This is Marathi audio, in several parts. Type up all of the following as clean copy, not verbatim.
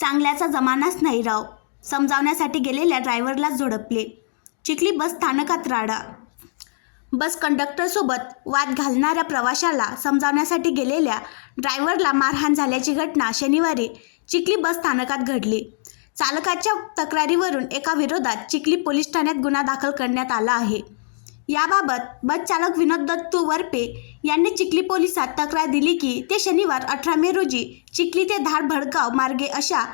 चांगल्याचा जमानाच नाही राव. समजावण्यासाठी गेलेल्या ड्रायव्हरलाच झोडपले. चिखली बस स्थानकात राडा. बस कंडक्टरसोबत वाद घालणाऱ्या प्रवाशाला समजावण्यासाठी गेलेल्या ड्रायव्हरला मारहाण झाल्याची घटना शनिवारी चिखली बस स्थानकात घडली. चालकाच्या तक्रारीवरून एका विरोधात चिखली पोलीस ठाण्यात गुन्हा दाखल करण्यात आला आहे. याबाबत बस चालक विनोद दत्तू वरपे यांनी चिखली पोलिसात तक्रार दिली की ते शनिवार 18 मे रोजी चिखली ते धार भडगाव मार्गे अशा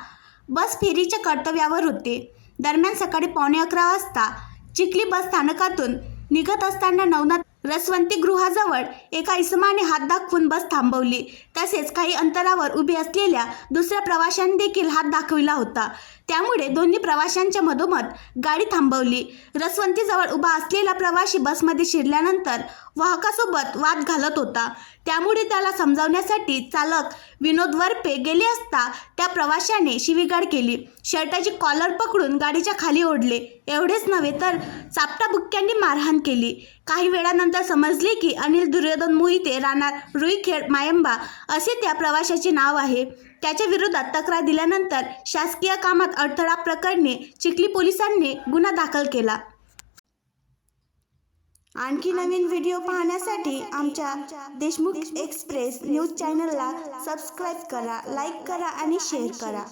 बस फेरीच्या कर्तव्यावर होते. दरम्यान सकाळी 11:15 वाजता चिखली बस स्थानकातून निघत असताना नवनाथ रसवंती गृहाजवळ एका इसमाने हात दाखवून बस थांबवली. तसेच काही अंतरावर उभे असलेल्या दुसऱ्या प्रवाशांनी देखील हात दाखविला होता. त्यामुळे दोन्ही प्रवाशांच्या मधोमध गाडी थांबवली. रसवंतीजवळ उभा असलेला प्रवाशी बसमध्ये शिरल्यानंतर वाहकासोबत वाद घालत होता. त्यामुळे त्याला समजावण्यासाठी चालक विनोद वरपे गेले असता त्या प्रवाशाने शिवीगाळ केली. शर्टाची कॉलर पकडून गाडीच्या खाली ओढले. एवढेच नव्हे तर चापटाबुक्क्यांनी मारहाण केली. काही वेळानंतर समजले की अनिल दुर्योधन मोहिते राहणार रुईखेड मायंबा असे त्या प्रवाशाचे नाव आहे. त्याच्या विरोधात तक्रार दिल्यानंतर शासकीय कामात अडथळा प्रकरणी चिखली पोलिसांनी गुन्हा दाखल केला. आणखी नवीन व्हिडिओ पाहण्यासाठी आमच्या देशमुख एक्सप्रेस न्यूज चॅनलला सबस्क्राईब करा, लाईक करा आणि शेअर करा.